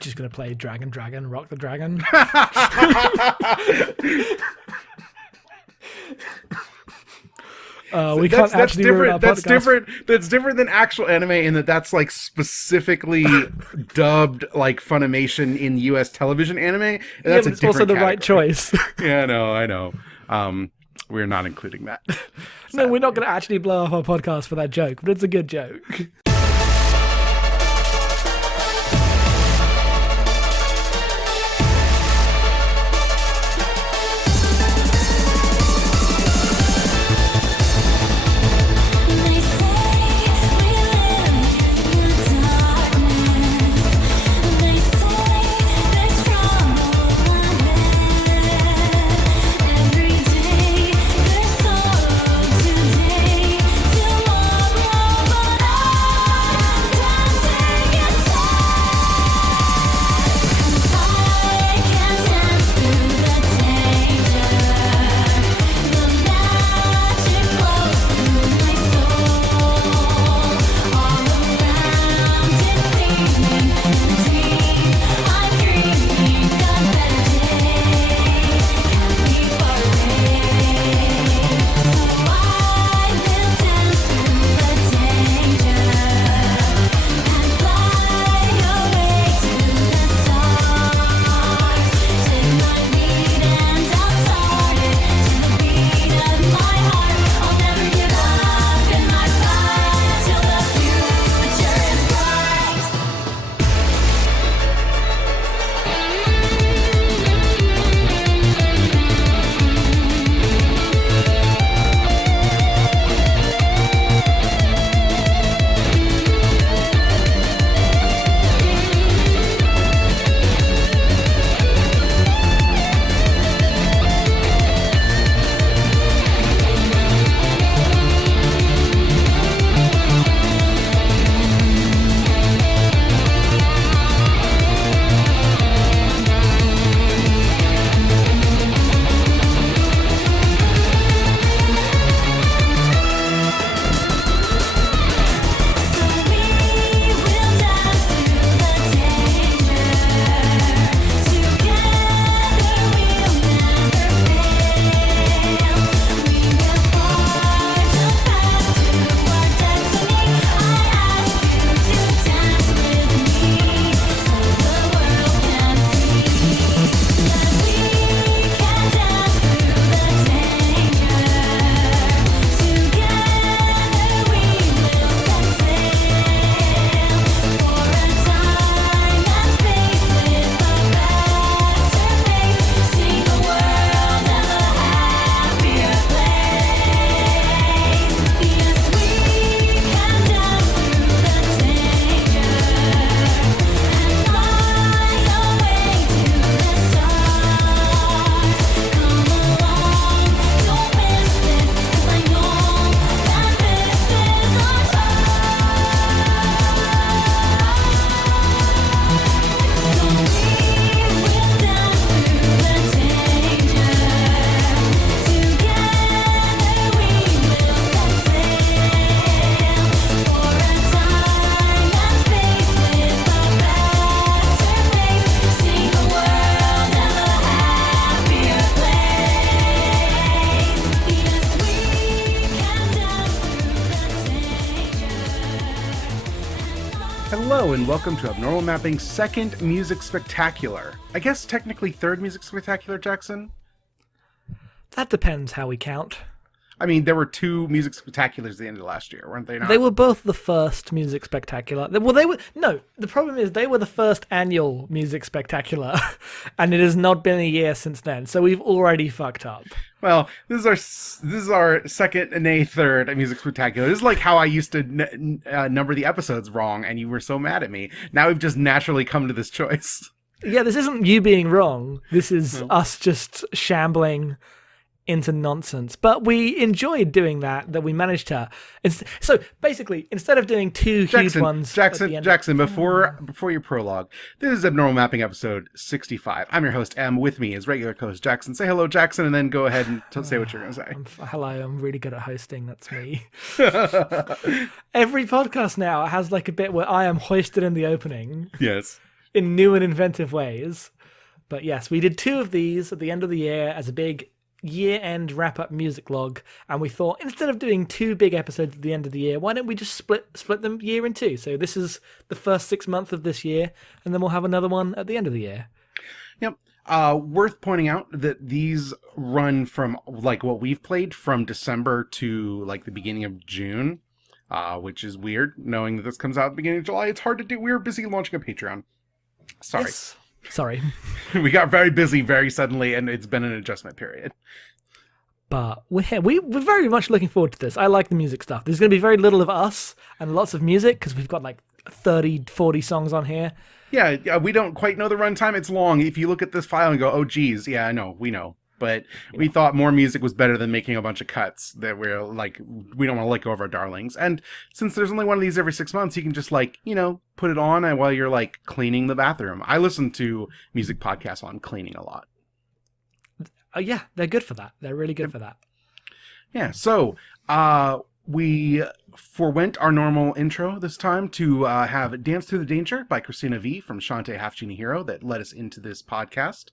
just going to play Dragon, Rock the Dragon. We can't actually ruin our podcast. That's different than actual anime in that's like specifically dubbed like Funimation in US television anime. And that's but it's also the right choice. Yeah, I know. We're not including that. No, we're not going to actually blow off our podcast for that joke, but it's a good joke. Hello and welcome to Abnormal Mapping's second Music Spectacular. I guess technically third Music Spectacular, Jackson? That depends how we count. I mean, there were two Music Spectaculars at the end of last year, weren't they not? They were both the first Music Spectacular. Well, they were... No, the problem is they were the first annual Music Spectacular, and it has not been a year since then, so we've already fucked up. Well, this is our second and third Music Spectacular. This is like how I used to number the episodes wrong, and you were so mad at me. Now we've just naturally come to this choice. Yeah, this isn't you being wrong. This is us just shambling into nonsense. But we enjoyed doing that we managed to. So basically, instead of doing two huge ones... Jackson, before your prologue, this is Abnormal Mapping episode 65. I'm your host, M. With me is regular co-host Jackson. Say hello, Jackson, and then go ahead and say what you're going to say. Hello, I'm really good at hosting. That's me. Every podcast now has like a bit where I am hoisted in the opening. Yes. in new and inventive ways. But yes, we did 2 of these at the end of the year as a big year-end wrap-up music log, and we thought instead of doing 2 big episodes at the end of the year, why don't we just split them year in 2? So this is the first 6 months of this year, and then we'll have another one at the end of the year. Yep. Worth pointing out that these run from like what we've played from December to like the beginning of June, which is weird knowing that this comes out at the beginning of July. It's hard to do. We were busy launching a Patreon. Sorry. Yes. Sorry. We got very busy very suddenly, and it's been an adjustment period. But we're very much looking forward to this. I like the music stuff. There's going to be very little of us and lots of music because we've got like 30, 40 songs on here. Yeah, we don't quite know the runtime. It's long. If you look at this file and go, oh, geez, yeah, I know, we know. But we thought more music was better than making a bunch of cuts that we're like, we don't want to let go of our darlings. And since there's only one of these every 6 months, you can just like, put it on while you're like cleaning the bathroom. I listen to music podcasts while I'm cleaning a lot. Yeah, they're good for that. They're really good for that. Yeah, so we forwent our normal intro this time to have Dance Through the Danger by Christina V from Shantae Half-Genie Hero that led us into this podcast.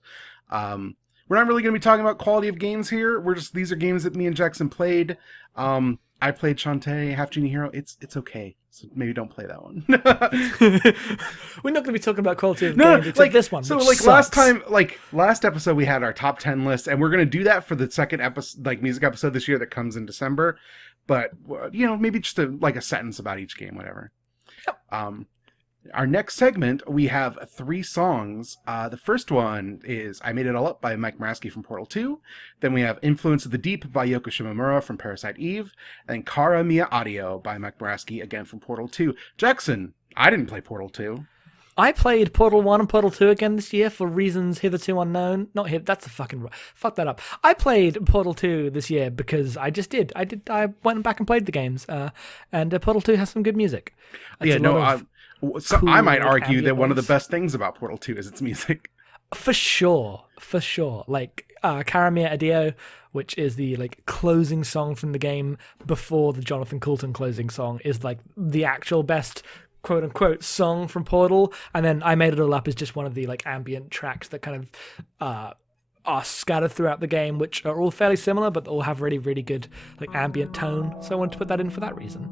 We're not really going to be talking about quality of games here. These are games that me and Jackson played. I played Shantae Half-Genie Hero. It's okay. So maybe don't play that one. We're not going to be talking about quality of games except this one. So like last episode we had our top 10 list, and we're going to do that for the second episode, like music episode this year that comes in December. But maybe just a sentence about each game, whatever. Yep. Our next segment, we have 3 songs. The first one is I Made It All Up by Mike Morasky from Portal 2. Then we have Influence of the Deep by Yoko Shimomura from Parasite Eve. And then Cara Mia Addio by Mike Morasky, again from Portal 2. Jackson, I didn't play Portal 2. I played Portal 1 and Portal 2 again this year for reasons hitherto unknown. Not here, that's a fucking... Fuck that up. I played Portal 2 this year because I just did. I went back and played the games. And Portal 2 has some good music. So I might argue that one of the best things about Portal 2 is its music. For sure. Like Cara Mia Addio, which is the like closing song from the game before the Jonathan Coulton closing song, is like the actual best quote unquote song from Portal. And then I Made It All Up is just one of the like ambient tracks that kind of are scattered throughout the game, which are all fairly similar, but all have really, really good like ambient tone. So I wanted to put that in for that reason.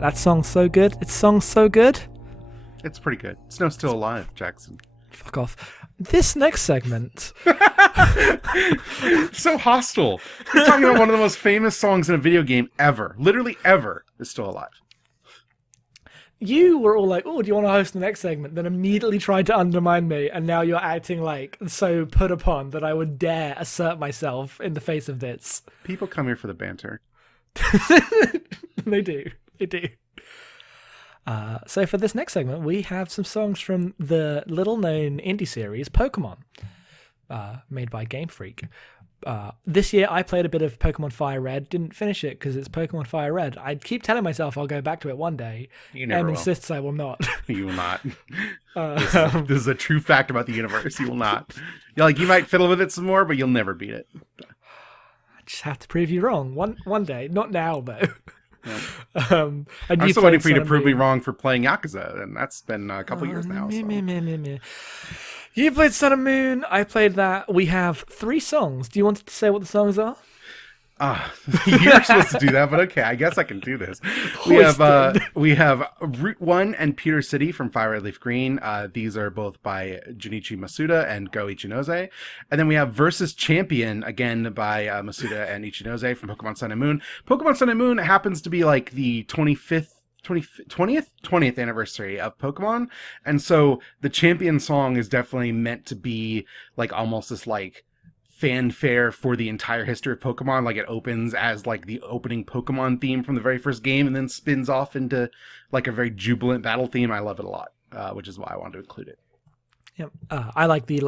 That song's so good. It's so good. It's pretty good. Snow's still alive, Jackson. Fuck off. This next segment. So hostile. We're talking about one of the most famous songs in a video game ever. Literally ever is still alive. You were all like, oh, do you want to host the next segment? Then immediately tried to undermine me, and now you're acting like so put upon that I would dare assert myself in the face of this. People come here for the banter. They do. They do. So for this next segment, we have some songs from the little-known indie series Pokemon, made by Game Freak. This year, I played a bit of Pokemon FireRed. Didn't finish it because it's Pokemon FireRed. I keep telling myself I'll go back to it one day. You never will. Insists I will not. You will not. This is a true fact about the universe. You will not. You might fiddle with it some more, but you'll never beat it. I just have to prove you wrong. One day. Not now, though. Yep. And I'm still waiting for you to prove me wrong for playing Yakuza, and that's been a couple years now. You played Sun and Moon. I played that. We have 3 songs. Do you want to say what the songs are? You're supposed to do that, but okay, I guess I can do this. We have Route 1 and Pewter City from FireRed LeafGreen. These are both by Junichi Masuda and Go Ichinose. And then we have Versus Champion, again by Masuda and Ichinose from Pokemon Sun and Moon. Pokemon Sun and Moon happens to be like the 20th anniversary of Pokemon. And so the Champion song is definitely meant to be like almost this like fanfare for the entire history of Pokemon. Like it opens as like the opening Pokemon theme from the very first game and then spins off into like a very jubilant battle theme. I love it a lot, which is why I wanted to include it. Yep. I like the I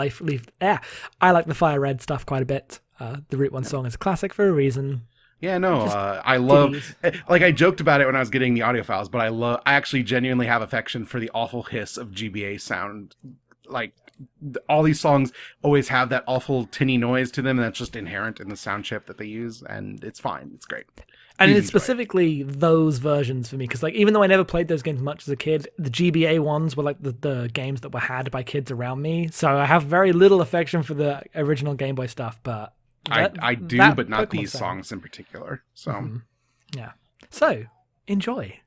like the FireRed stuff quite a bit. The Route 1 song is a classic for a reason. Yeah, no, I love, like I joked about it when I was getting the audio files, but I actually genuinely have affection for the awful hiss of GBA sound. Like all these songs always have that awful tinny noise to them, and that's just inherent in the sound chip that they use, and it's fine. It's great. And it's specifically those versions for me, because like even though I never played those games much as a kid, the GBA ones were like the games that were had by kids around me. So I have very little affection for the original Game Boy stuff, but I do, but not Pokemon these songs in particular. So yeah. So enjoy.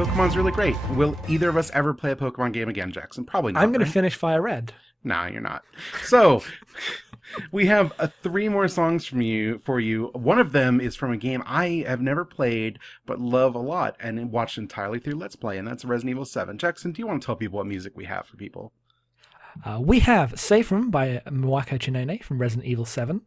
Pokemon's really great. Will either of us ever play a Pokemon game again, Jackson? Probably not. I'm going right? to finish FireRed. No, you're not. So, we have 3 more songs for you. One of them is from a game I have never played, but love a lot, and watched entirely through Let's Play, and that's Resident Evil 7. Jackson, do you want to tell people what music we have for people? We have Safe Room by Miwako Chinone from Resident Evil 7,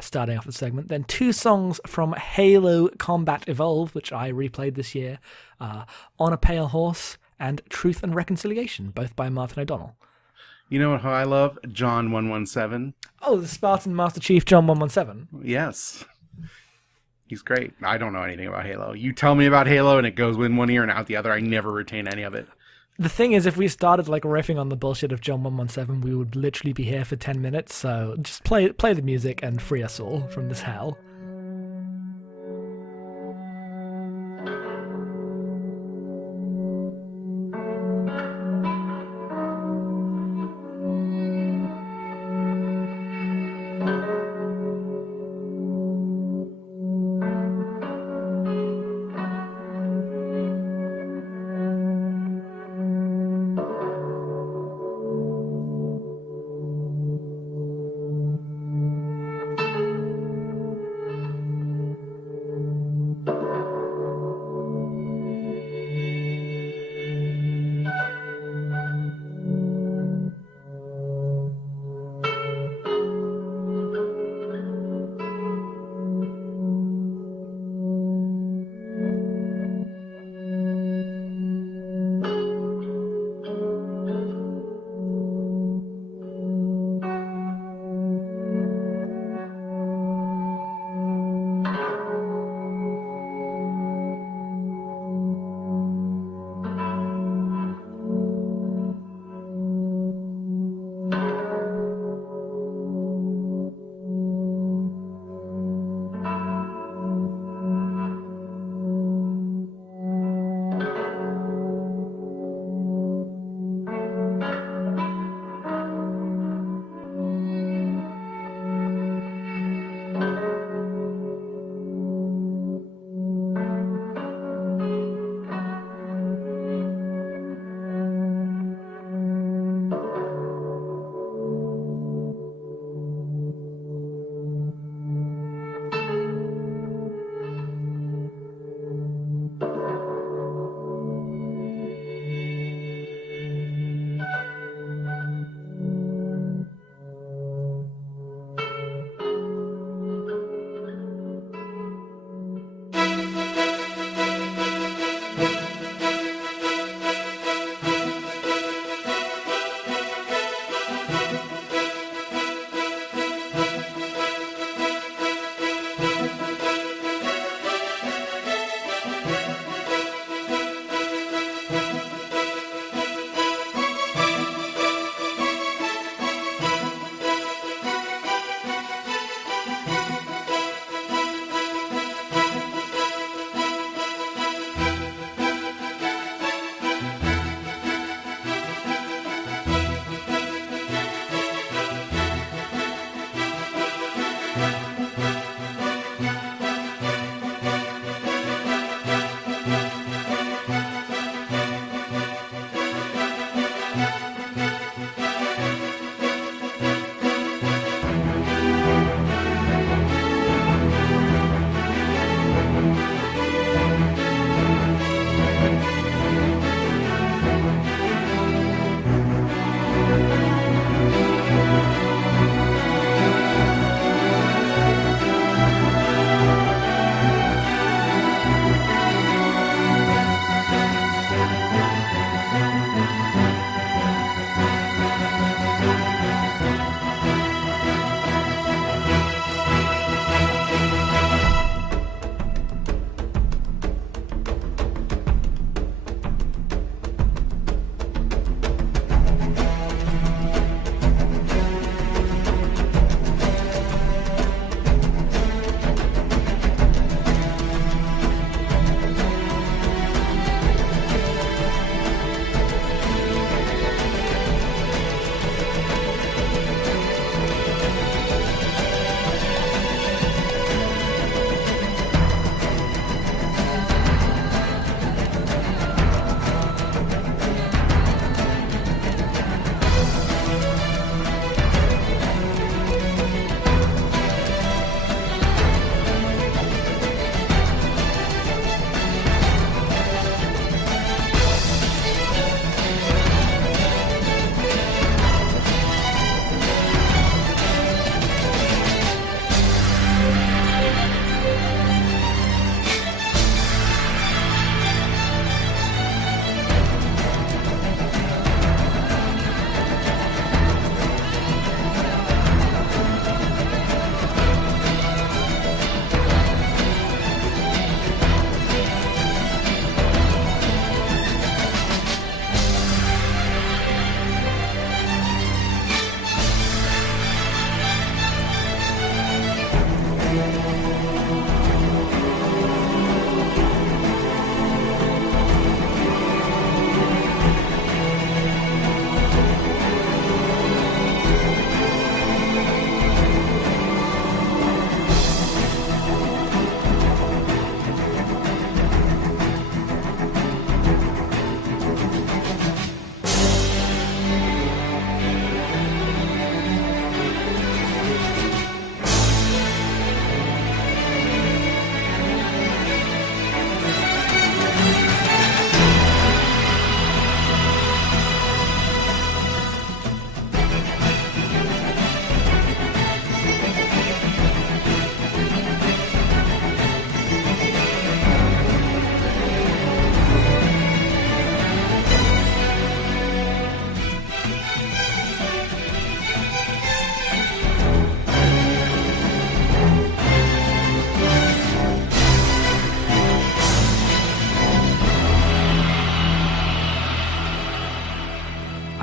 starting off the segment. Then 2 songs from Halo Combat Evolved, which I replayed this year, On a Pale Horse and Truth and Reconciliation, both by Martin O'Donnell. You know what I love? John 117. Oh, the Spartan Master Chief John 117. Yes. He's great. I don't know anything about Halo. You tell me about Halo and it goes in one ear and out the other. I never retain any of it. The thing is, if we started like riffing on the bullshit of John 117, we would literally be here for 10 minutes, so just play the music and free us all from this hell.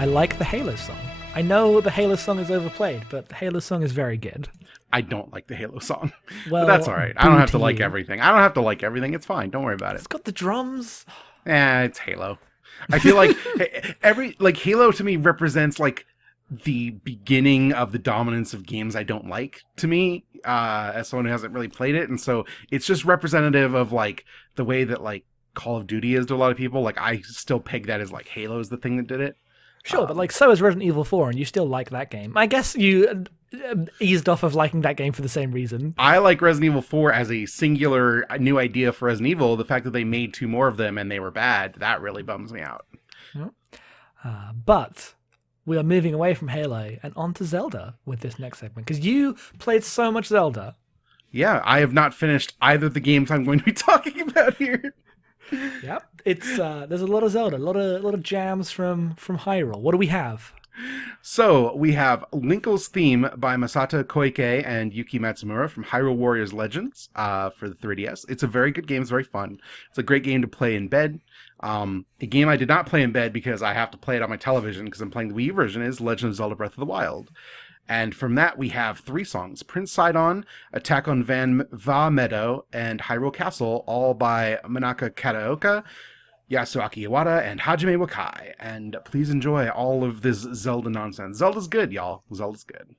I like the Halo song. I know the Halo song is overplayed, but the Halo song is very good. I don't like the Halo song. Well, but that's all right. I don't have to like you. everything. I don't have to like everything. It's fine. Don't worry about it. It's got the drums. It's Halo. I feel like Halo to me represents like the beginning of the dominance of games I don't like to me, as someone who hasn't really played it. And so it's just representative of like the way that like Call of Duty is to a lot of people. Like I still peg that as like Halo is the thing that did it. Sure, but like so is Resident Evil 4, and you still like that game. I guess you eased off of liking that game for the same reason. I like Resident Evil 4 as a singular new idea for Resident Evil. The fact that they made 2 more of them and they were bad, that really bums me out. But we are moving away from Halo and onto Zelda with this next segment, because you played so much Zelda. Yeah, I have not finished either of the games I'm going to be talking about here. Yep, it's there's a lot of Zelda, a lot of jams from Hyrule. What do we have? So we have Linkle's Theme by Masato Koike and Yuki Matsumura from Hyrule Warriors Legends for the 3DS. It's a very good game. It's very fun. It's a great game to play in bed. A game I did not play in bed because I have to play it on my television because I'm playing the Wii U version is Legend of Zelda Breath of the Wild. And from that, we have 3 songs. Prince Sidon, Attack on Va Meadow, and Hyrule Castle, all by Manaka Kataoka, Yasuaki Iwata, and Hajime Wakai. And please enjoy all of this Zelda nonsense. Zelda's good, y'all. Zelda's good.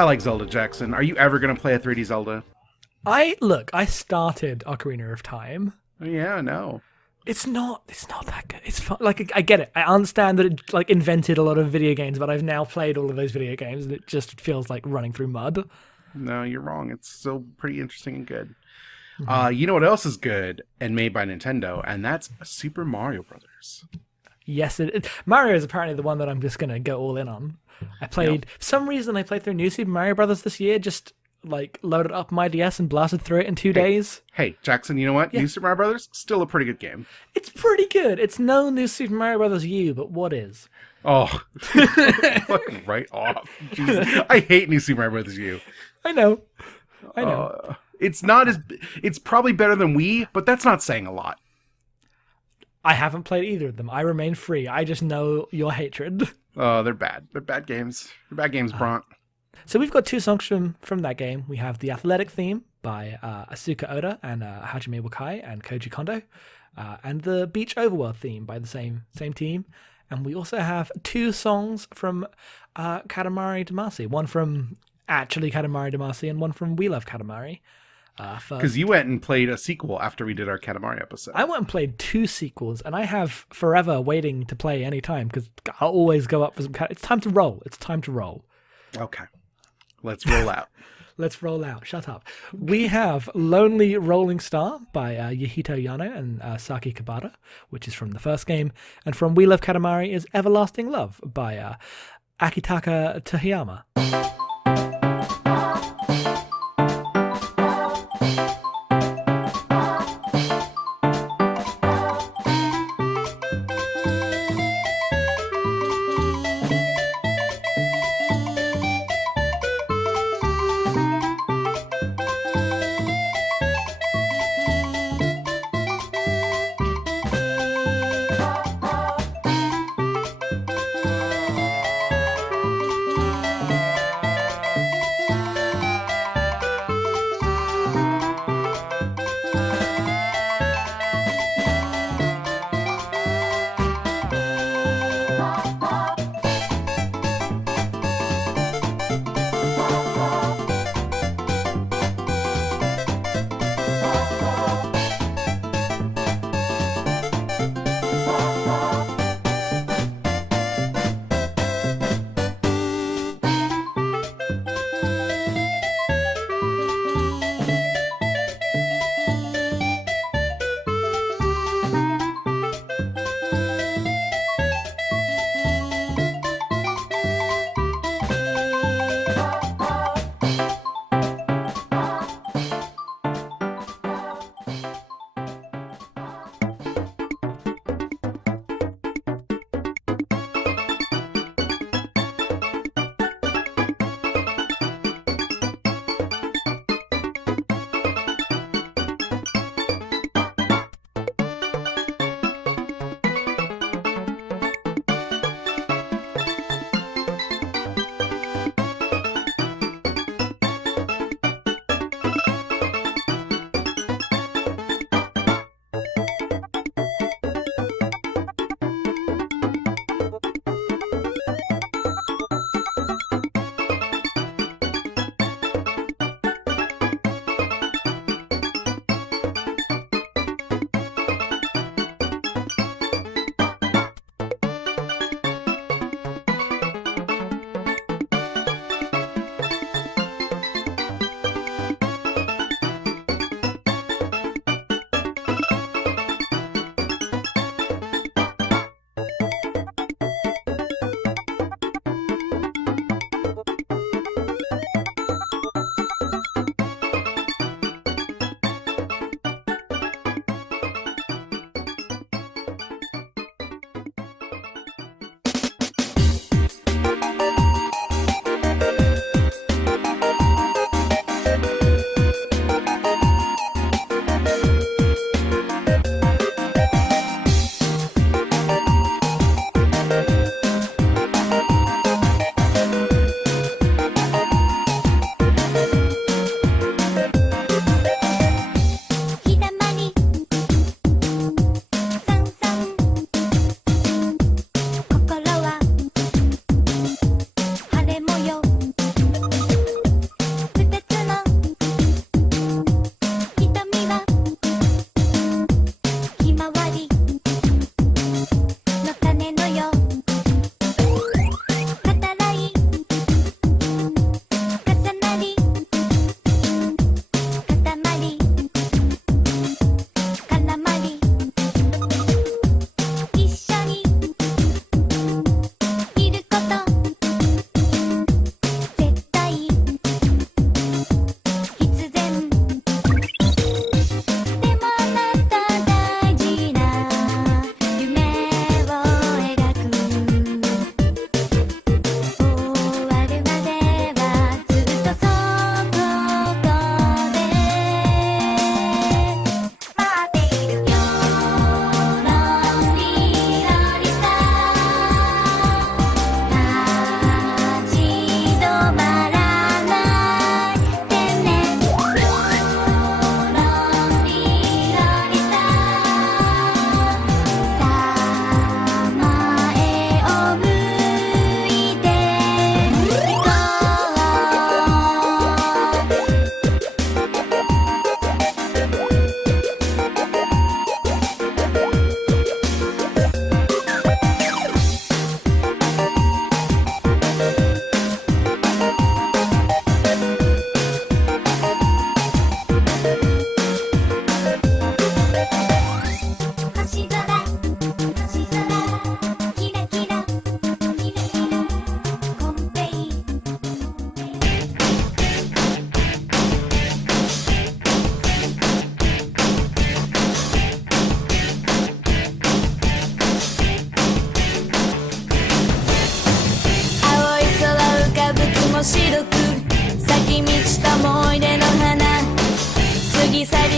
I like Zelda, Jackson. Are you ever going to play a 3D Zelda? I started Ocarina of Time. Yeah, I know. It's not that good. It's fun. Like, I get it. I understand that it like invented a lot of video games, but I've now played all of those video games and it just feels like running through mud. No, you're wrong. It's still pretty interesting and good. Mm-hmm. You know what else is good and made by Nintendo, and that's Super Mario Brothers. Yes, Mario is apparently the one that I'm just going to go all in on. For some reason, I played through New Super Mario Brothers this year, just like loaded up my DS and blasted through it in 2 days. Hey, Jackson, you know what? Yeah. New Super Mario Brothers, still a pretty good game. It's pretty good. It's no New Super Mario Brothers U, but what is? Oh, fucking right off. Jesus. I hate New Super Mario Brothers U. I know. It's probably better than Wii, but that's not saying a lot. I haven't played either of them. I remain free. I just know your hatred. Oh, they're bad. They're bad games. They're bad games, Bront. So we've got 2 songs from that game. We have the Athletic theme by Asuka Oda and Hajime Wakai and Koji Kondo, and the Beach Overworld theme by the same team. And we also have 2 songs from Katamari Damacy. One from actually Katamari Damacy and one from We Love Katamari. Because you went and played a sequel after we did our Katamari episode. I went and played 2 sequels, and I have forever waiting to play any time because I'll always go up for some. It's time to roll. It's time to roll. Okay, let's roll out. Let's roll out. Shut up. We have Lonely Rolling Star by Yahito Yano and Saki Kabata, which is from the first game, and from We Love Katamari is Everlasting Love by Akitaka Tohiyama.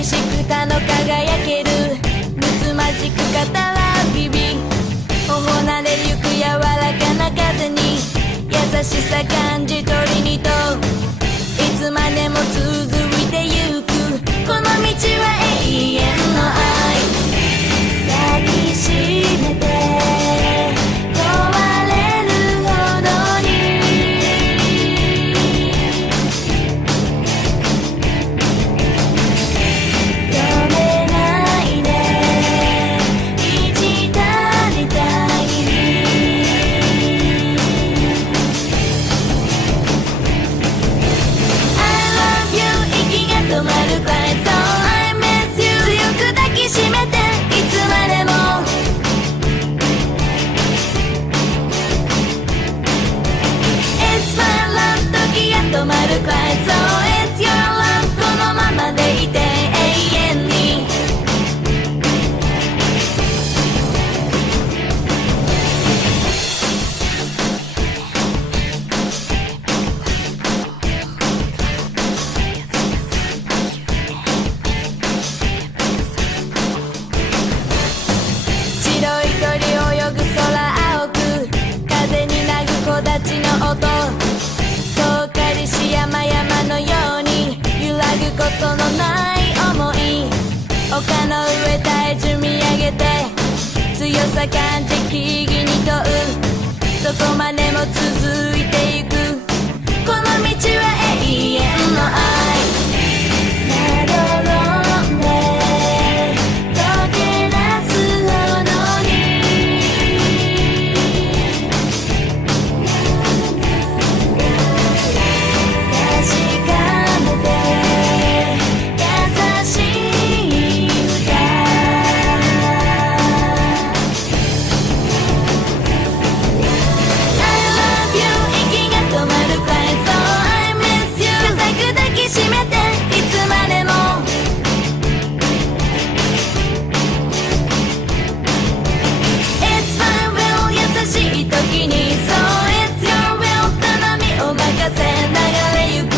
寂しくたの輝けるむつまじく語らビビ頬なでゆく柔らかな風に優しさ感じ取りにといつまでも続いてゆくこの道は永遠の愛抱きしめて壊れるほどに止めないで意地足りたいI love you 息が止まるくらい So I miss you 強く抱きしめていつまでもIt's my love 時が止まるくらい So it's your love このままでいて永遠に白い鳥泳ぐ空青く風になぐ木立の音遠かりし山々のように揺らぐことのない想い丘の上体重見上げて強さ感じ木々に問うどこまでも続いてゆくこの道は永遠の愛まどろんで溶け出すほどに確かめて優しい歌I love you 息が止まるくらい So I miss you 固く抱きしめていつまでもIt's my will 優しい時に So it's your will 頼みを任せ流れゆく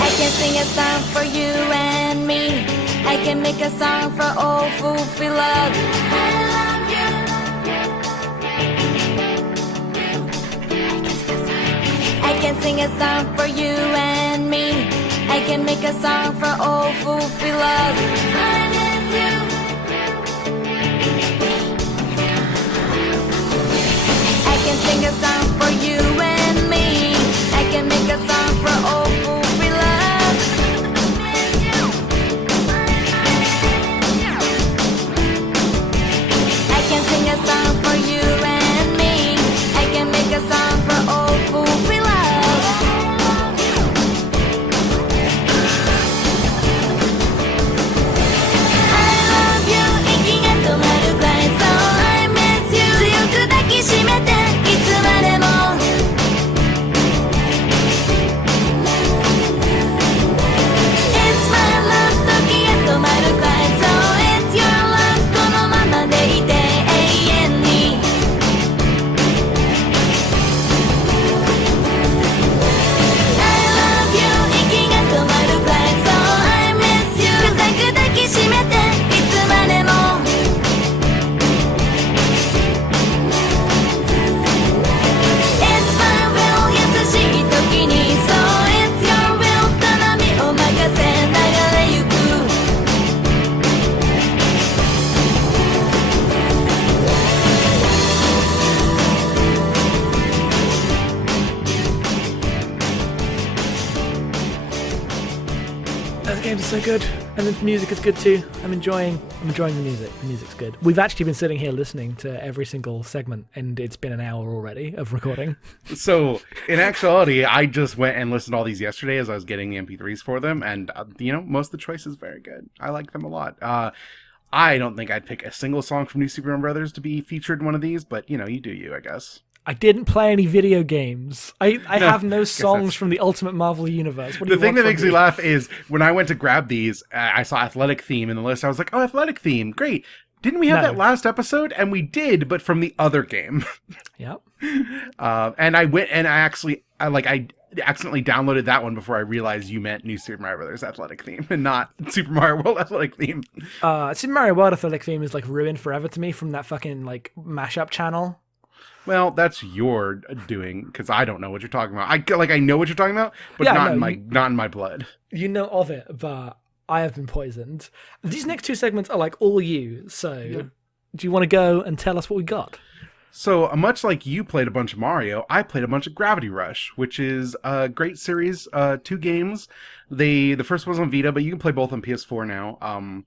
I can sing a song for you and me I can make a song for all who feel love I love you I can sing a song for you and me I can make a song for all who feel love I miss you I can sing a song for you and me I can make a song for all who feel love I can sing a song for you and me I can make a song for all who feel love I love you 息が止まるくらい So I miss you 強く抱きしめていつまでもIt's my love 時が止まるくらい So it's your love このままでいて永遠にI love you 息が止まるくらい So I miss you 固く抱きしめていつまでもIt's my will 優しい時に So it's your will 頼みを任せ流れゆくThose games are so good, and the music is good too. I'm enjoying the music. The music's good. We've actually been sitting here listening to every single segment, and it's been an hour already of recording. So, in actuality, I just went and listened to all these yesterday as I was getting the MP3s for them, and, most of the choices very good. I like them a lot. I don't think I'd pick a single song from New Super Mario Brothers to be featured in one of these, but, you do you, I guess. I didn't play any video games. I have no songs from the Ultimate Marvel Universe. What do The you thing want that makes from me laugh is when I went to grab these, I saw athletic theme in the list. I was like, oh, athletic theme. Great. Didn't we have that last episode? And we did, but from the other game. Yep. And I went and I accidentally downloaded that one before I realized you meant New Super Mario Brothers Athletic Theme and not Super Mario World Athletic Theme. Super Mario World Athletic Theme is like ruined forever to me from that fucking like mashup channel. Well, that's your doing because I don't know what you're talking about. I know what you're talking about, but not in my blood. You know of it, but I have been poisoned. These next two segments are like all you. So, do you want to go and tell us what we got? So, much like you played a bunch of Mario, I played a bunch of Gravity Rush, which is a great series, 2 games. The first one's on Vita, but you can play both on PS4 now.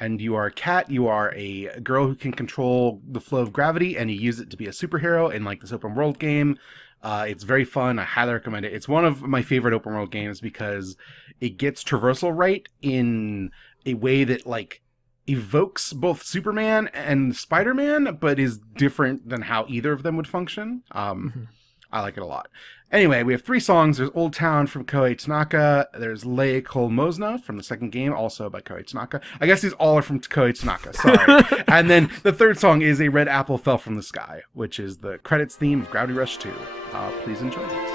And you are a cat, you are a girl who can control the flow of gravity, and you use it to be a superhero in like this open world game. It's very fun. I highly recommend it. It's one of my favorite open world games because it gets traversal right in a way that like evokes both Superman and Spider-Man, but is different than how either of them would function. I like it a lot. Anyway, we have 3 songs. There's Old Town from Koei Tanaka. There's Le Kolmozna from the second game, also by Koei Tanaka. I guess these all are from Koei Tanaka, sorry. And then the third song is A Red Apple Fell from the Sky, which is the credits theme of Gravity Rush 2. Please enjoy this.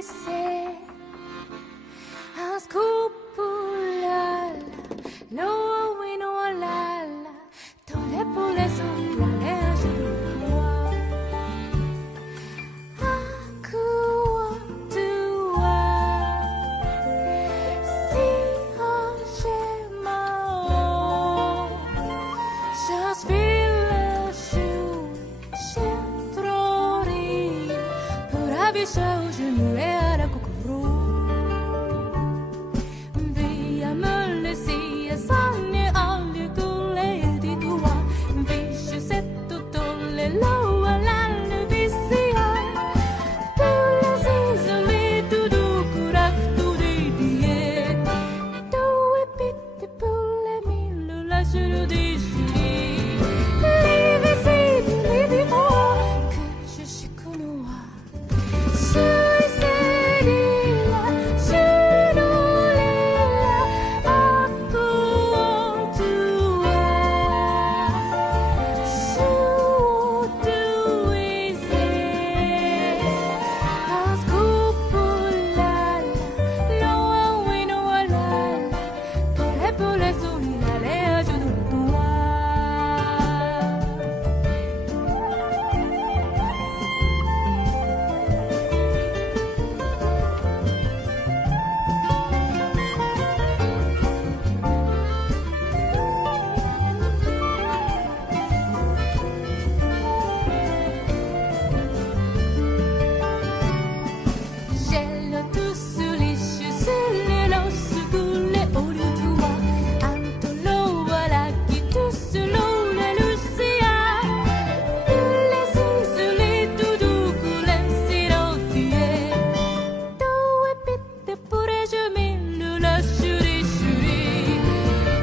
dice Ascopula Lo wino lala Tole pole sulla leja dua Aku dua Si Hashemao Just feel shu Shentrori Puravisha Jumue ara kokoro Via me sia sanne alle tole di tua Visce setto tolle loa lalle visia Tulle sisole tudu kuraktu di die Due pitte pulle millo la suru di shiri Live si live for Que je shikuno wa Shui serila Shunolela Aku ontua Shu duise Ascopulala Loa wino walala Tole pole solila lea judutua Gelo tu sulisci sulle lo sulle olutua Antolo walaki tu sulole lucia Tulle sisule tudu kulensi rotie Due pitte pure gemillo la shuri shuri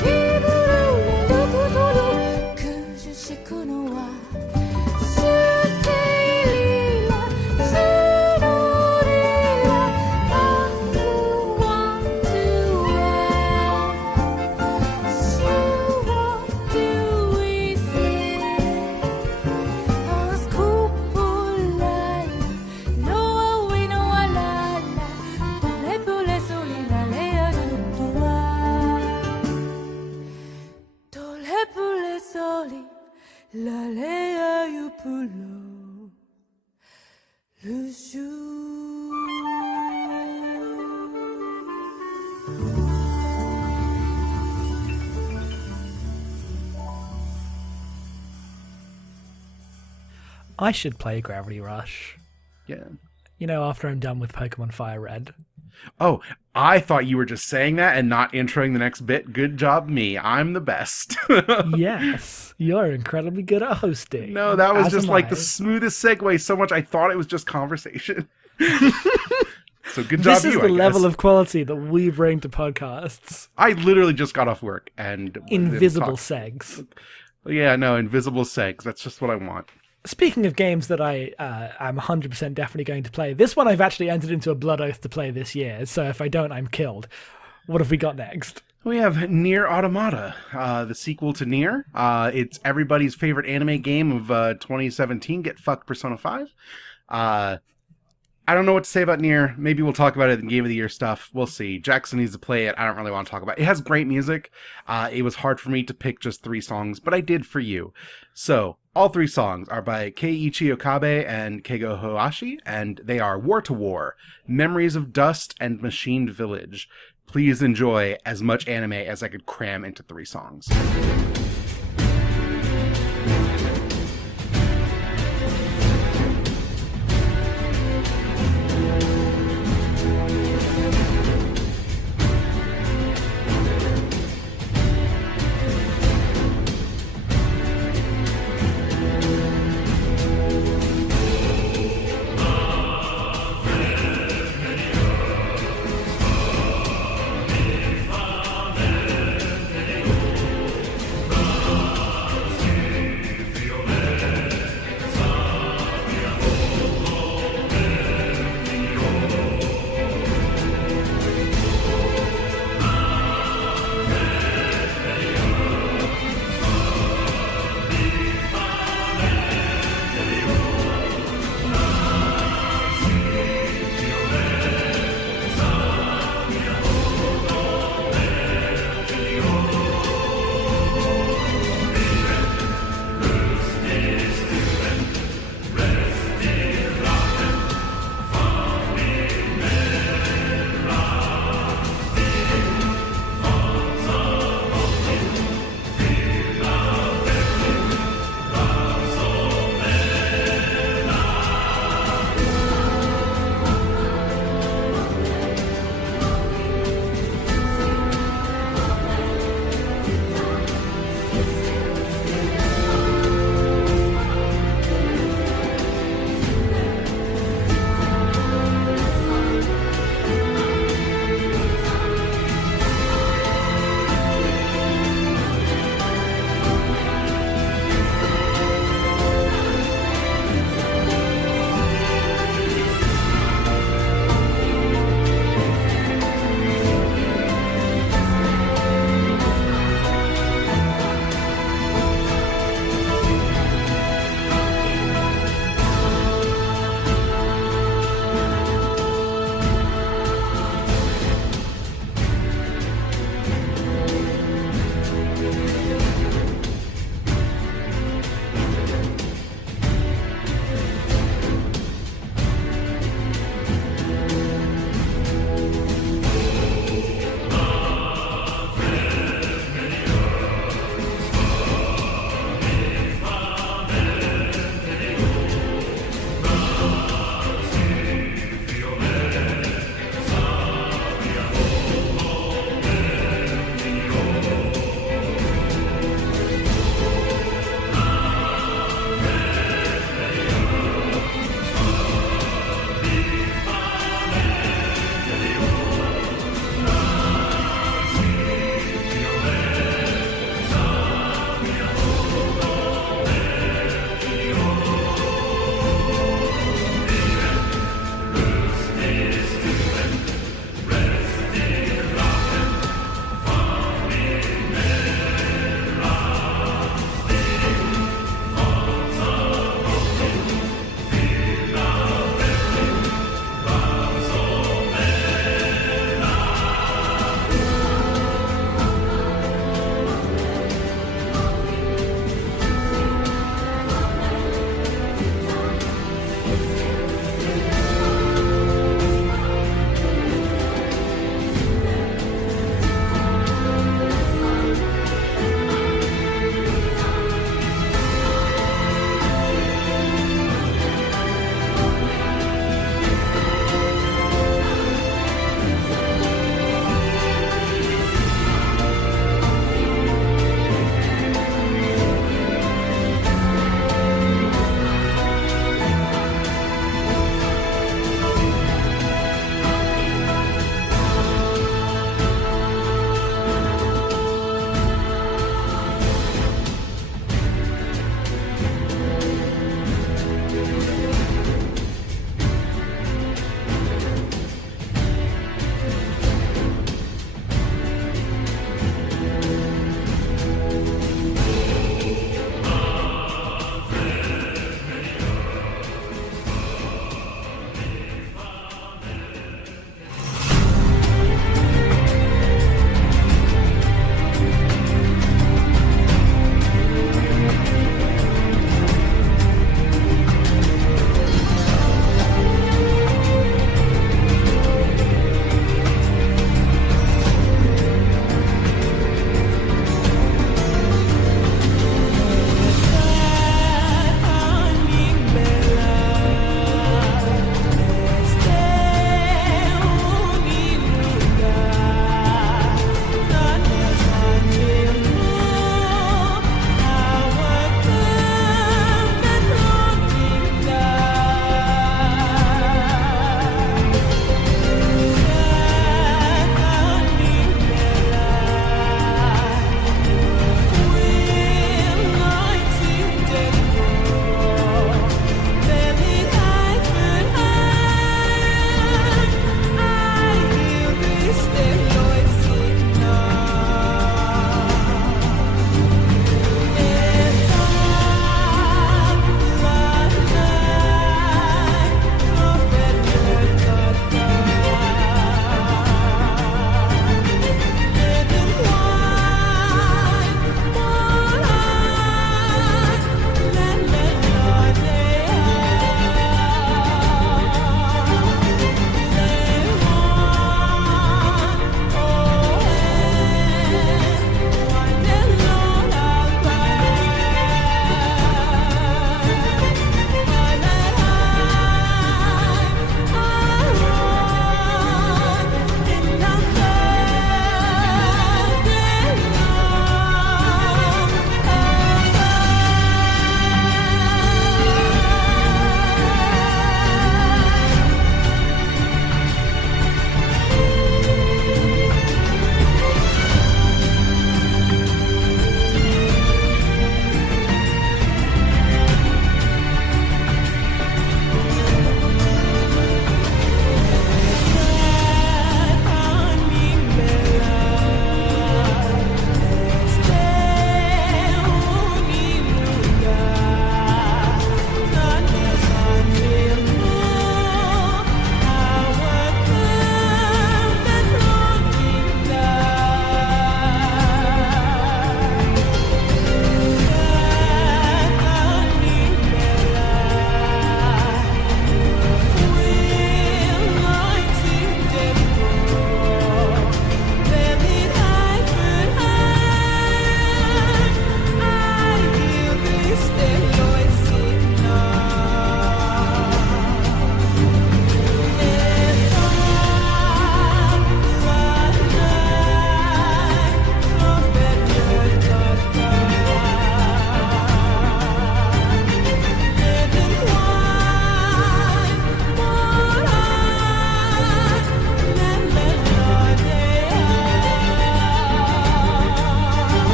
Kiburule lukutulu Que je shikuno wa Suseilila Sunorila Aku wantua Suwantuise Ascopulala Loa wino walala Tole pole solila lea jutua Tole pole soli La lea yupulo Lushu I should play Gravity Rush. Yeah. You know, after I'm done with Pokemon FireRed. Oh, I thought you were just saying that and not introing the next bit. Good job, me. I'm the best. Yes, you're incredibly good at hosting. No, that was As just am like I. the smoothest segue so much I thought it was just conversation. So good job, This is you, the I level guess. of quality that we bring to podcasts. I literally just got off work and... Invisible segs. Yeah, no, invisible segs. That's just what I want. Speaking of games that I am 100% definitely going to play, this one I've actually entered into a blood oath to play this year, so if I don't, I'm killed. What have we got next? We have Nier Automata, the sequel to Nier. It's everybody's favorite anime game of 2017. Get fucked, Persona 5. I don't know what to say about Nier. Maybe we'll talk about it in Game of the Year stuff. We'll see. Jackson needs to play it. I don't really want to talk about it. It has great music. It was hard for me to pick just 3 songs, but I did for you. So, all 3 songs are by Keiichi Okabe and Keigo Hoashi, and they are War to War, Memories of Dust, and Machined Village. Please enjoy as much anime as I could cram into 3 songs.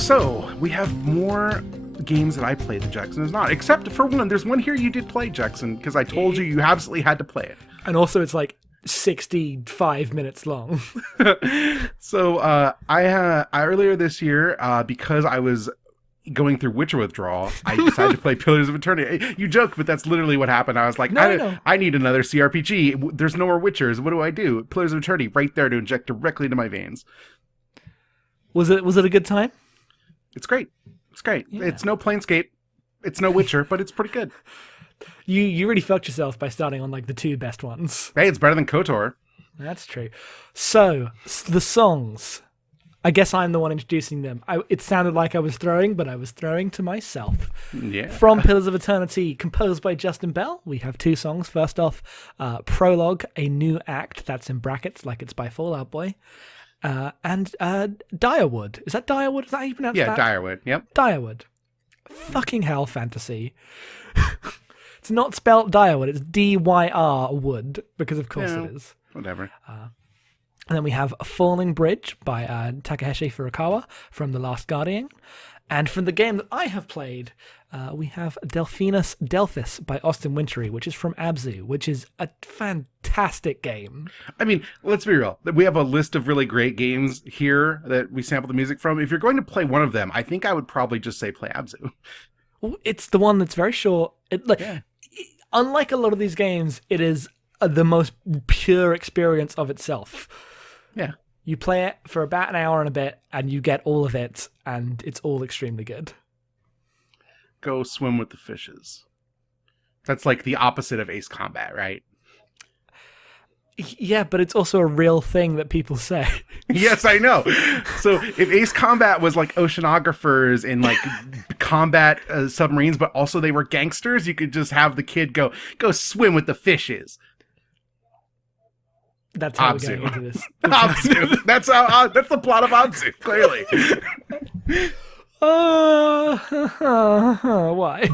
So we have more games that I played that Jackson has not, except for one. There's one here you did play, Jackson, because I told you absolutely had to play it. And also it's like 65 minutes long. So I earlier this year, because I was going through Witcher withdrawal, I decided to play Pillars of Eternity. You joke, but that's literally what happened. I was like, I need another CRPG. There's no more Witchers. What do I do? Pillars of Eternity right there to inject directly into my veins. Was it a good time? It's great. It's great. Yeah. It's no Planescape. It's no Witcher, but it's pretty good. You really fucked yourself by starting on like the two best ones. Hey, it's better than KOTOR. That's true. So, the songs. I guess I'm the one introducing them. It sounded like I was throwing, but I was throwing to myself. Yeah. From Pillars of Eternity, composed by Justin Bell, we have two songs. First off, Prologue, A New Act, that's in brackets, like it's by Fall Out Boy. And Direwood. Is that Direwood? Is that how you pronounce that? Yeah, Direwood. Yep. Direwood. Fucking hell, fantasy. It's not spelled Direwood, it's D-Y-R wood, because of course it is. Whatever. And then we have Falling Bridge by Takahashi Furukawa from The Last Guardian. And from the game that I have played, we have Delphinus Delphis by Austin Wintory, which is from Abzu, which is a fantastic game. I mean, let's be real. We have a list of really great games here that we sample the music from. If you're going to play one of them, I think I would probably just say play Abzu. It's the one that's very short. Unlike a lot of these games, it is the most pure experience of itself. Yeah. You play it for about an hour and a bit, and you get all of it, and it's all extremely good. Go swim with the fishes. That's like the opposite of Ace Combat, right? Yeah, but it's also a real thing that people say. Yes, I know. So if Ace Combat was like oceanographers in like combat submarines, but also they were gangsters, you could just have the kid go swim with the fishes. That's how Abzu. we're going into this. Abzu. That's the plot of Abzu, clearly. Why?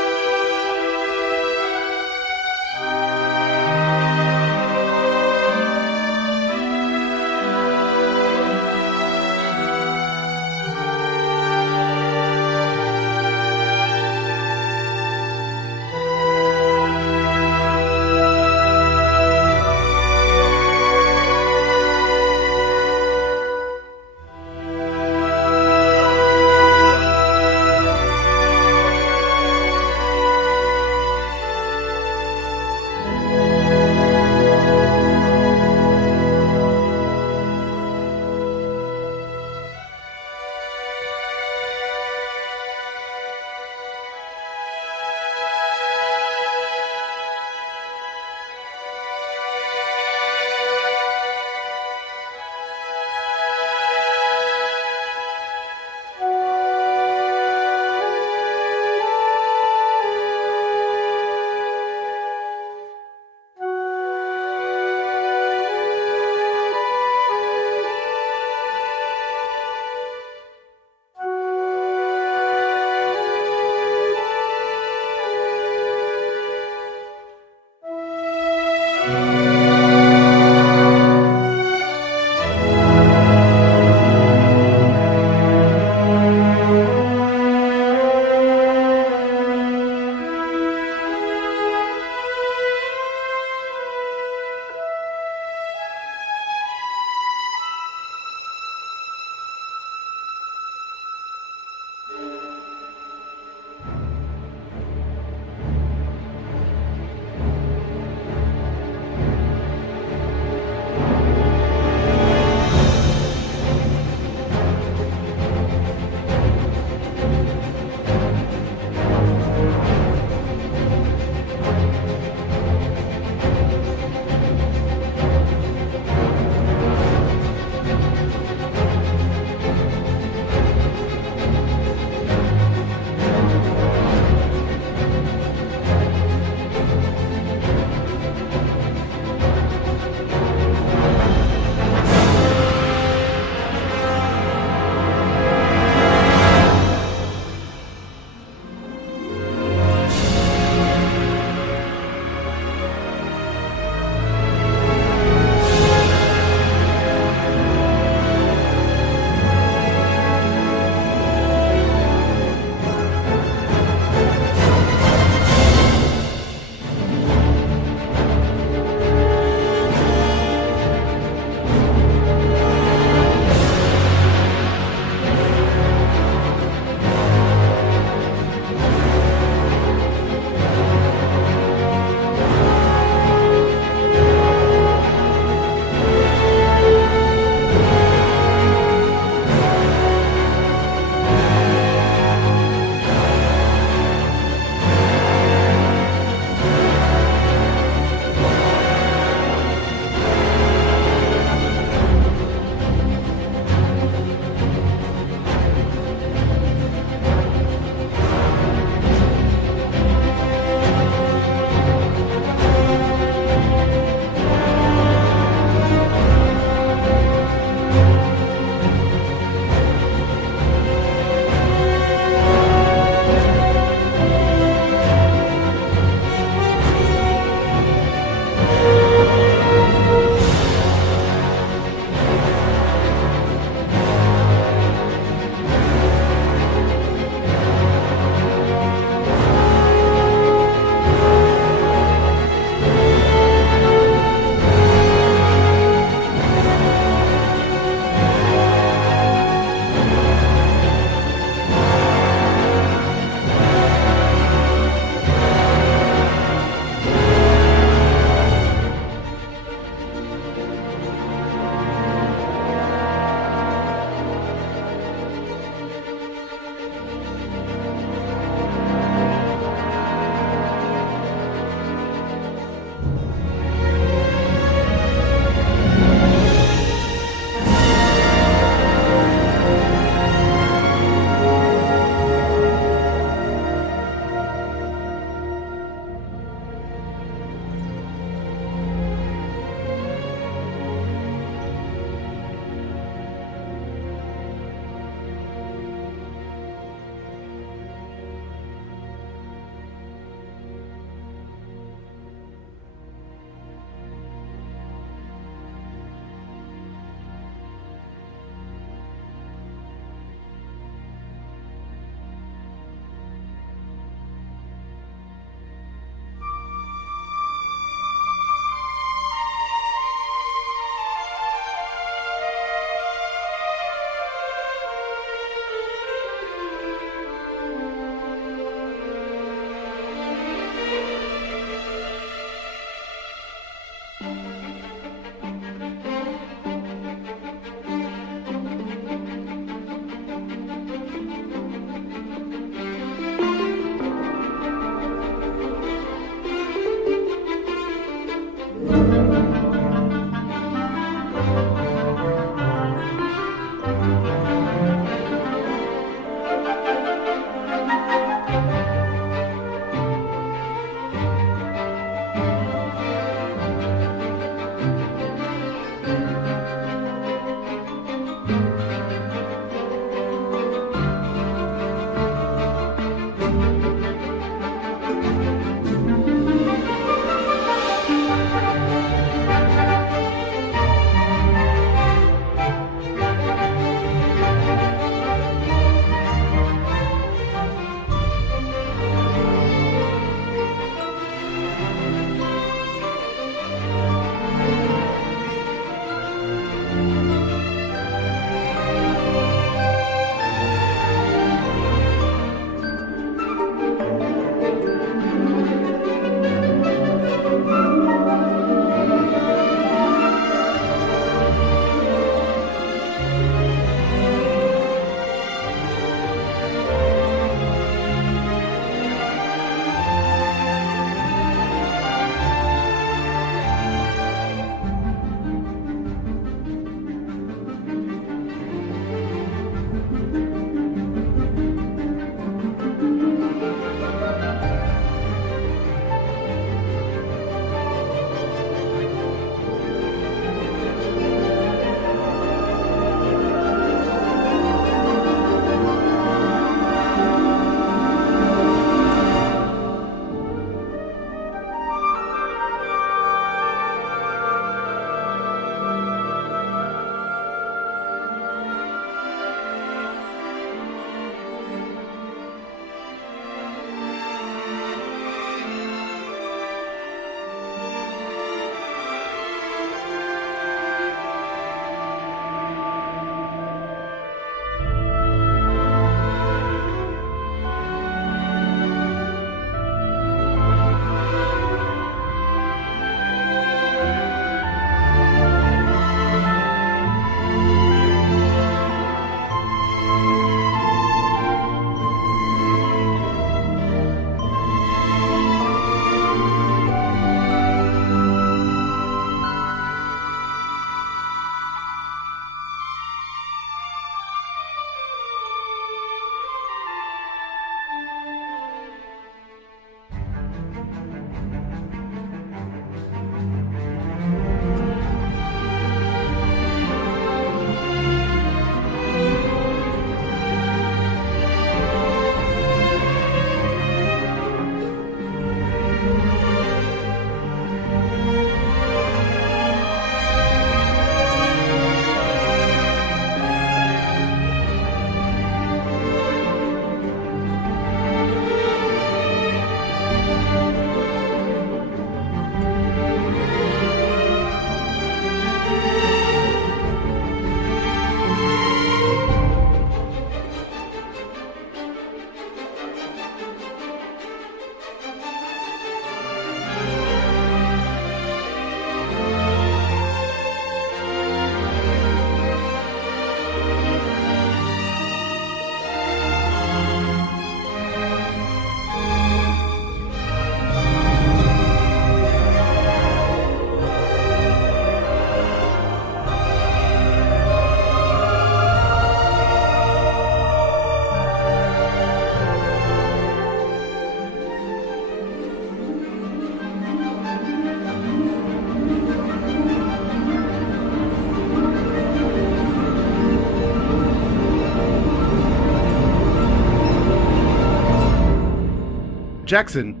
Jackson.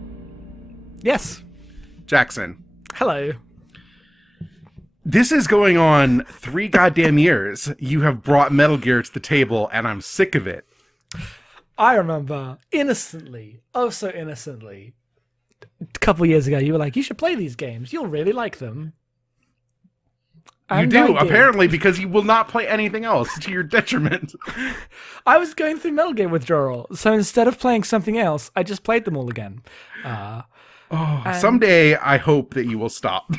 Yes. Jackson. Hello. This is going on 3 goddamn years. You have brought Metal Gear to the table, and I'm sick of it. I remember innocently, oh so innocently, a couple years ago, you were like, you should play these games. You'll really like them. And you do, apparently, because you will not play anything else to your detriment. I was going through Metal Gear withdrawal, so instead of playing something else, I just played them all again. Someday, I hope that you will stop.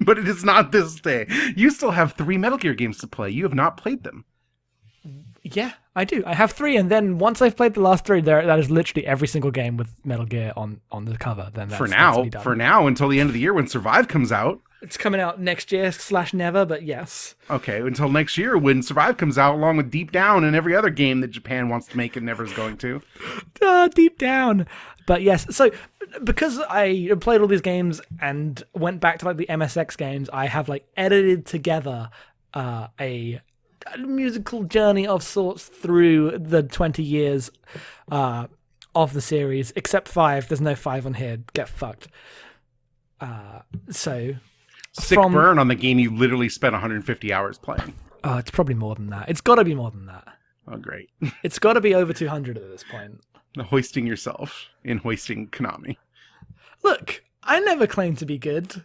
But it is not this day. You still have 3 Metal Gear games to play. You have not played them. Yeah, I do. I have 3, and then once I've played the last 3, that is literally every single game with Metal Gear on the cover. Then that's, for now, until the end of the year when Survive comes out. It's coming out next year / never, but yes. Okay, until next year when Survive comes out, along with Deep Down and every other game that Japan wants to make and never is going to. Deep Down. But yes, so because I played all these games and went back to like the MSX games, I have like edited together a musical journey of sorts through the 20 years of the series, except 5. There's no 5 on here. Get fucked. So sick burn on the game you literally spent 150 hours playing. It's probably more than that. It's got to be more than that. Oh, great. It's got to be over 200 at this point. Hoisting yourself in hoisting Konami. Look, I never claimed to be good.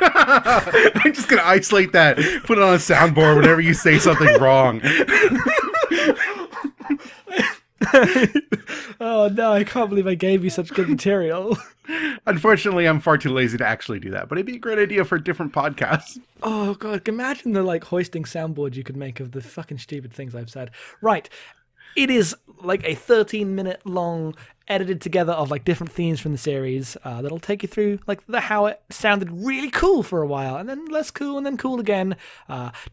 I'm just going to isolate that, put it on a soundboard whenever you say something wrong. Oh no, I can't believe I gave you such good material. Unfortunately, I'm far too lazy to actually do that, but it'd be a great idea for different podcasts. Oh god, imagine the like hoisting soundboard you could make of the fucking stupid things I've said. Right. It is like a 13-minute long edited together of like different themes from the series that'll take you through like how it sounded really cool for a while and then less cool and then cool again.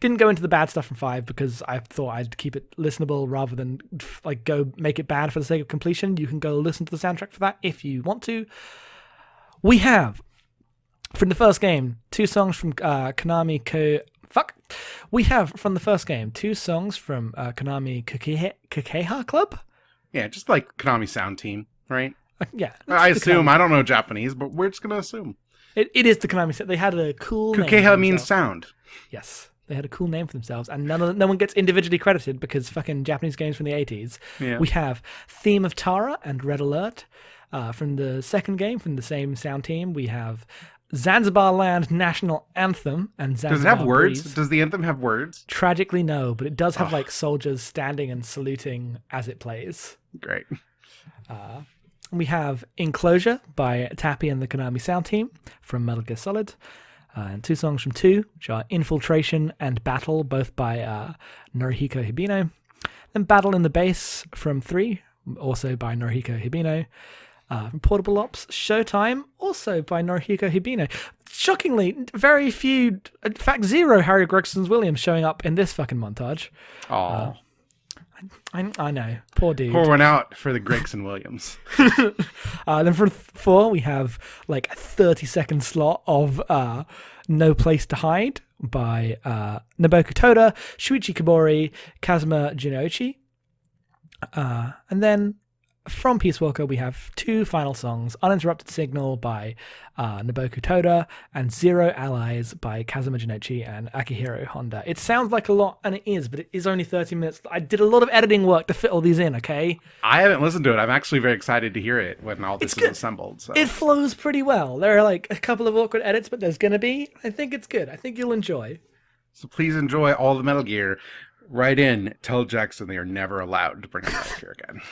Didn't go into the bad stuff from 5 because I thought I'd keep it listenable rather than like go make it bad for the sake of completion. You can go listen to the soundtrack for that if you want to. We have from the first game 2 songs from Konami We have from the first game 2 songs from Konami Kakeha Club. Yeah, just like Konami Sound Team, right? Yeah. I assume. I don't know Japanese, but we're just going to assume. It is the Konami set. They had a cool name. Kakeha means sound. Yes. They had a cool name for themselves, and no one gets individually credited because fucking Japanese games from the 80s. Yeah. We have Theme of Tara and Red Alert. From the second game, from the same sound team, we have Zanzibar Land National Anthem and Zanzibar Does it have words? Breeze. Does the anthem have words? Tragically, no, but it does have like soldiers standing and saluting as it plays. Great. We have Enclosure by Tappy and the Konami Sound Team from Metal Gear Solid. And 2 songs from 2, which are Infiltration and Battle, both by Norihiko Hibino. Then Battle in the Bass from 3, also by Norihiko Hibino. From Portable Ops, Showtime, also by Norihiko Hibino. Shockingly, very few, in fact, 0 Harry Gregson Williams showing up in this fucking montage. Aww. I know. Poor dude. Pour one out for the Gregson Williams. Then for 4, we have like a 30-second slot of No Place to Hide by Nobuko Toda, Shuichi Kibori, Kazuma Junichi. And then from Peace Walker, we have 2 final songs, Uninterrupted Signal by Nobuko Toda and Zero Allies by Kazuma Junichi and Akihiro Honda. It sounds like a lot, and it is, but it is only 30 minutes. I did a lot of editing work to fit all these in, okay? I haven't listened to it. I'm actually very excited to hear it when all this is assembled. So. It flows pretty well. There are like a couple of awkward edits, but there's going to be. I think it's good. I think you'll enjoy. So please enjoy all the Metal Gear. Write in, tell Jackson they are never allowed to bring up Metal Gear again.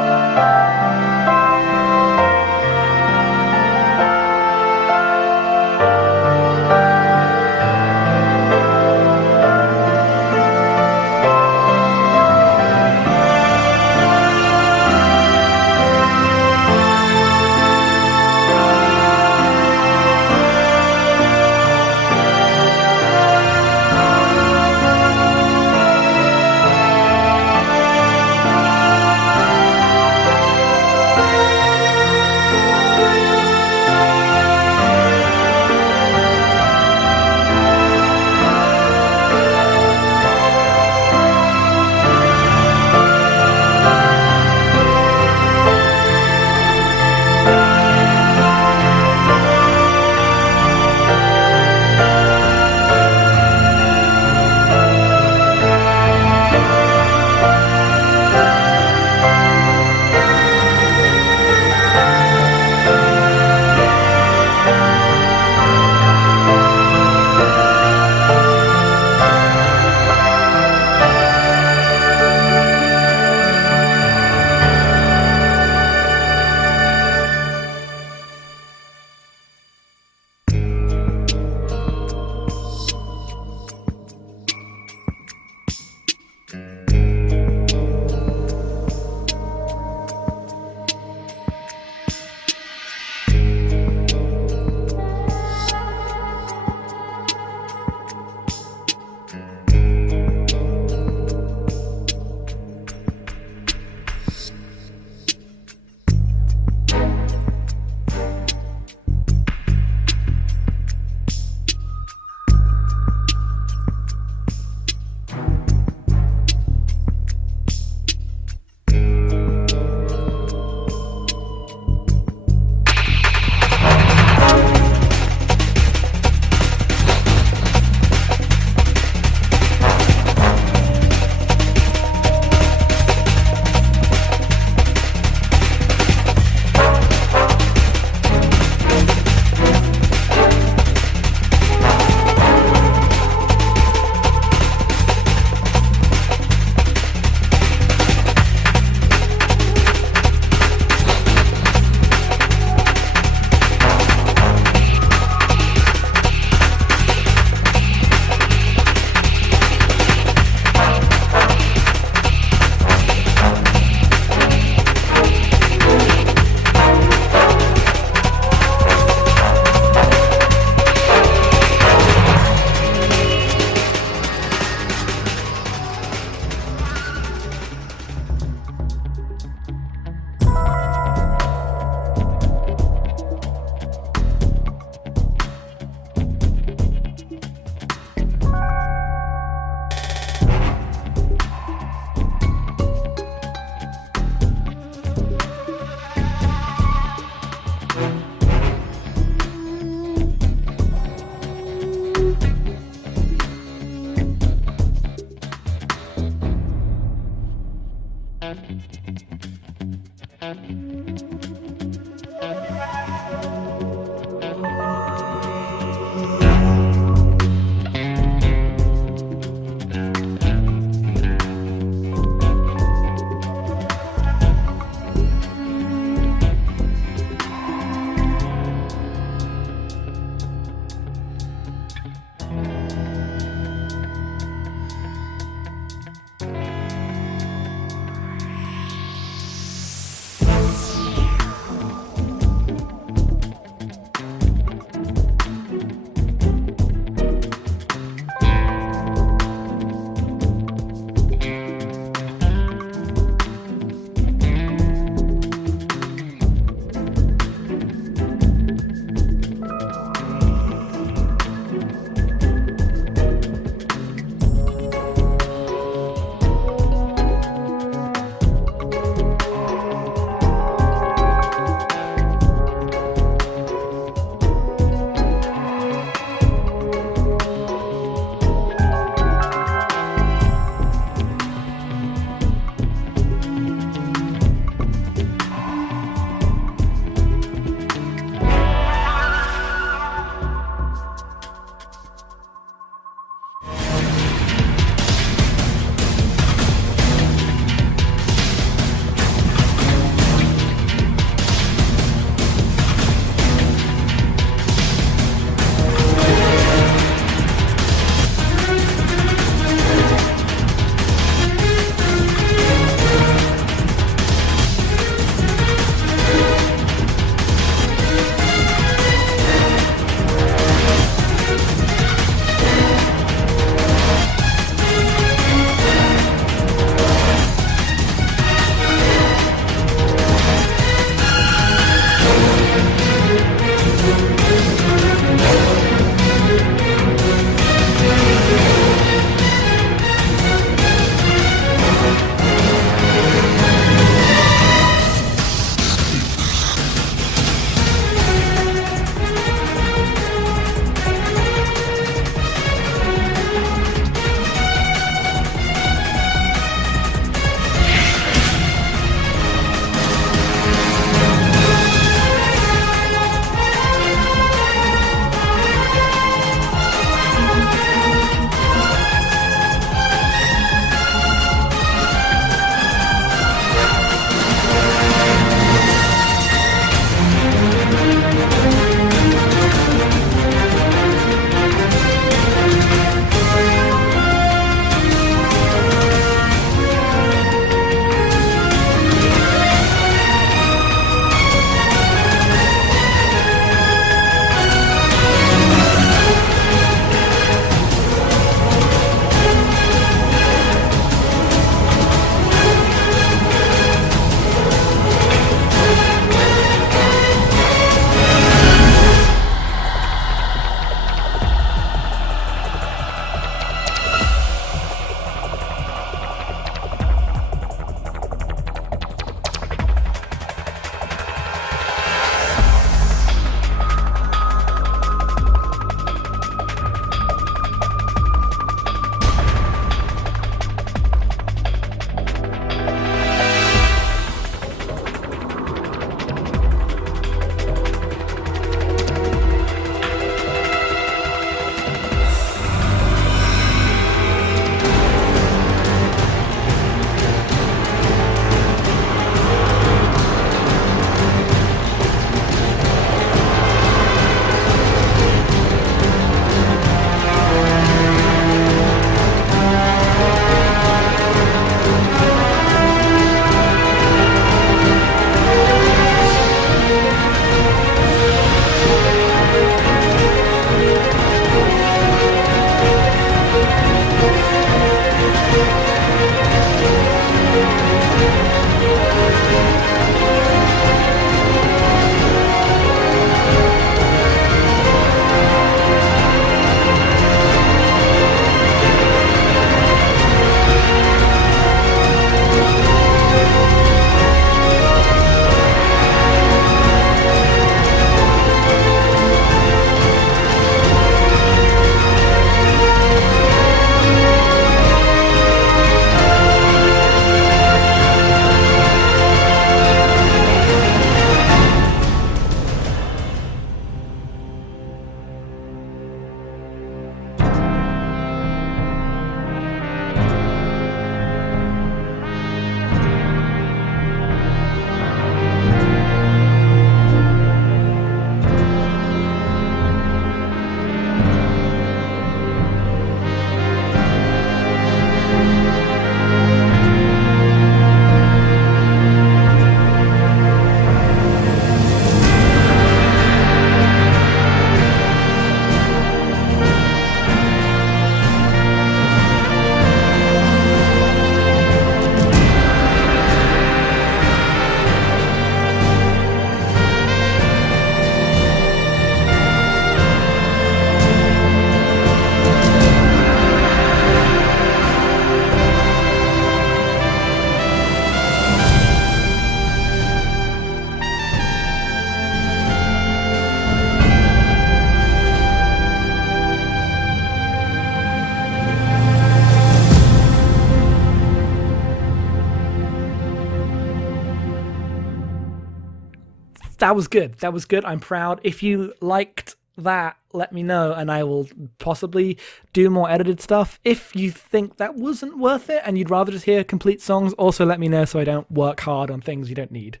that was good. That was good. I'm proud. If you liked that, let me know, and I will possibly do more edited stuff. If you think that wasn't worth it and you'd rather just hear complete songs, also let me know so I don't work hard on things you don't need.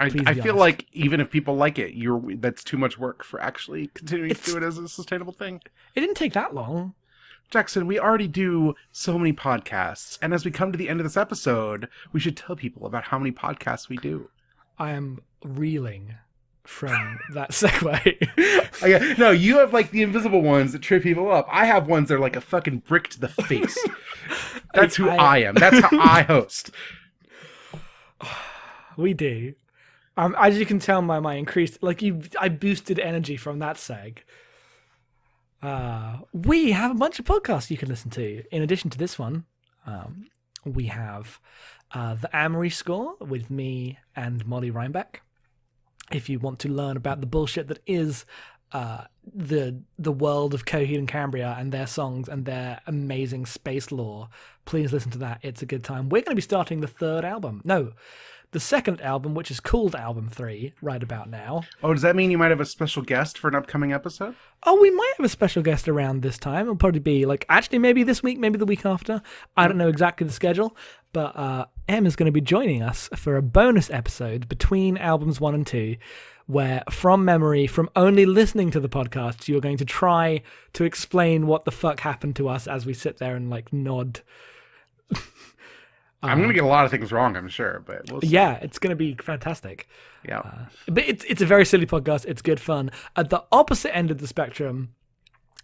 I feel like even if people like it, that's too much work for actually continuing to do it as a sustainable thing. It didn't take that long. Jackson, we already do so many podcasts, and as we come to the end of this episode, we should tell people about how many podcasts we do. I am reeling from that segue. No, you have like the invisible ones that trip people up. I have ones that are like a fucking brick to the face. That's who I am. That's how I host. We do. As you can tell by my increased, I boosted energy from that seg. We have a bunch of podcasts you can listen to. In addition to this one, we have the Amory Score with me and Molly Reinbeck. If you want to learn about the bullshit that is the world of Coheed and Cambria and their songs and their amazing space lore, please listen to that. It's a good time. We're going to be starting the second album, which is called Album 3, right about now. Oh, does that mean you might have a special guest for an upcoming episode? Oh, we might have a special guest around this time. It'll probably be maybe this week, maybe the week after. I don't know exactly the schedule, but Em is going to be joining us for a bonus episode between albums 1 and 2, where from memory, from only listening to the podcast, you're going to try to explain what the fuck happened to us as we sit there and nod. I'm going to get a lot of things wrong, I'm sure, but we'll see. Yeah, it's going to be fantastic. Yeah. But it's a very silly podcast. It's good fun. At the opposite end of the spectrum,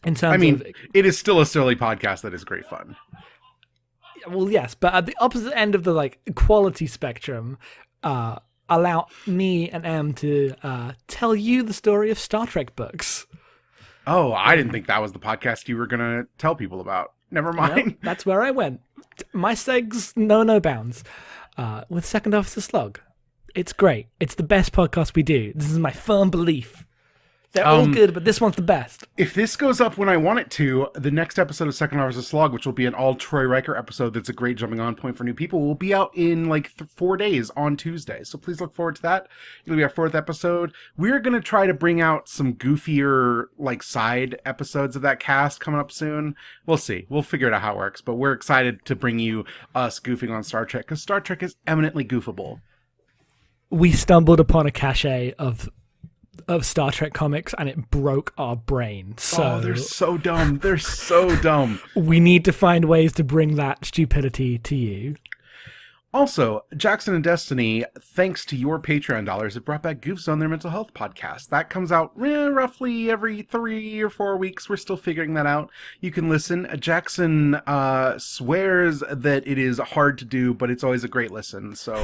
in terms of... it is still a silly podcast that is great fun. Well, yes, but at the opposite end of the quality spectrum, allow me and Em to tell you the story of Star Trek books. Oh, I didn't think that was the podcast you were going to tell people about. Never mind. No, that's where I went. My segs know no bounds. With Second Officer Slug. It's great. It's the best podcast we do. This is my firm belief. They're all good, but this one's the best. If this goes up when I want it to, the next episode of Second Officer Slug, which will be an all Troy Riker episode that's a great jumping on point for new people, will be out in 4 days on Tuesday. So please look forward to that. It'll be our 4th episode. We're going to try to bring out some goofier side episodes of that cast coming up soon. We'll see. We'll figure out how it works. But we're excited to bring you us goofing on Star Trek, because Star Trek is eminently goofable. We stumbled upon a cache of Star Trek comics and it broke our brain. So they're so dumb. They're so dumb. We need to find ways to bring that stupidity to you. Also, Jackson and Destiny, thanks to your Patreon dollars, have brought back Goof Zone, their mental health podcast. That comes out roughly every 3 or 4 weeks. We're still figuring that out. You can listen. Jackson swears that it is hard to do, but it's always a great listen. So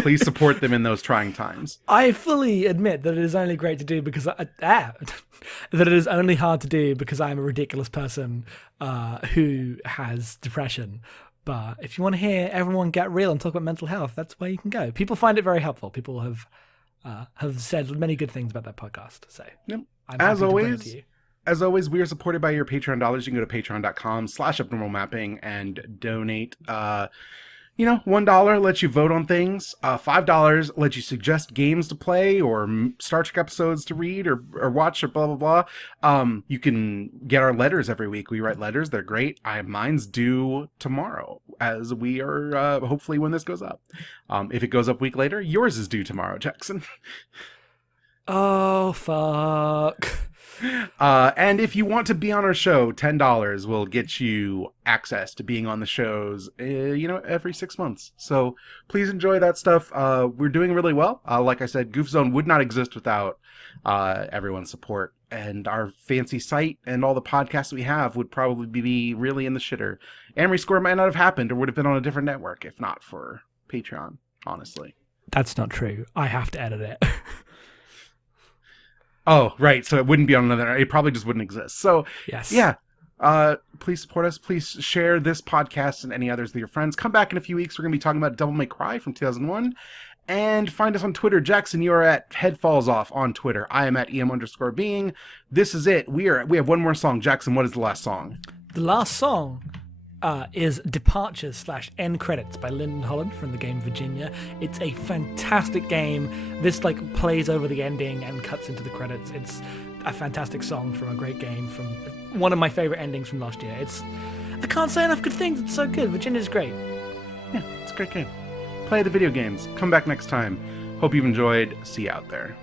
please support them in those trying times. I fully admit that it is only great to do because that it is only hard to do because I'm a ridiculous person who has depression. But if you want to hear everyone get real and talk about mental health, that's where you can go. People find it very helpful. People have said many good things about that podcast. So, yep. As always, we are supported by your Patreon dollars. You can go to patreon.com/abnormalmapping and donate. $1 lets you vote on things. $5 lets you suggest games to play or Star Trek episodes to read or watch or blah, blah, blah. You can get our letters every week. We write letters. They're great. Mine's due tomorrow as we are, hopefully when this goes up. If it goes up a week later, yours is due tomorrow, Jackson. Oh, fuck. And if you want to be on our show, $10 will get you access to being on the shows, every 6 months. So please enjoy that stuff. We're doing really well. Like I said, Goof Zone would not exist without everyone's support. And our fancy site and all the podcasts we have would probably be really in the shitter. Amory Score might not have happened or would have been on a different network if not for Patreon, honestly. That's not true. I have to edit it. Oh, right. So it wouldn't be on another. It probably just wouldn't exist. So, yes. Yeah. Please support us. Please share this podcast and any others with your friends. Come back in a few weeks. We're going to be talking about Devil May Cry from 2001. And find us on Twitter. Jackson, you are at Head Falls Off on Twitter. I am at EM_being. This is it. We have one more song. Jackson, what is the last song? The last song is Departures/End Credits by Lyndon Holland from the game Virginia. It's a fantastic game. This plays over the ending and cuts into the credits. It's a fantastic song from a great game, from one of my favorite endings from last year. I can't say enough good things. It's so good. Virginia's great. Yeah, it's a great game. Play the video games. Come back next time. Hope you've enjoyed. See you out there.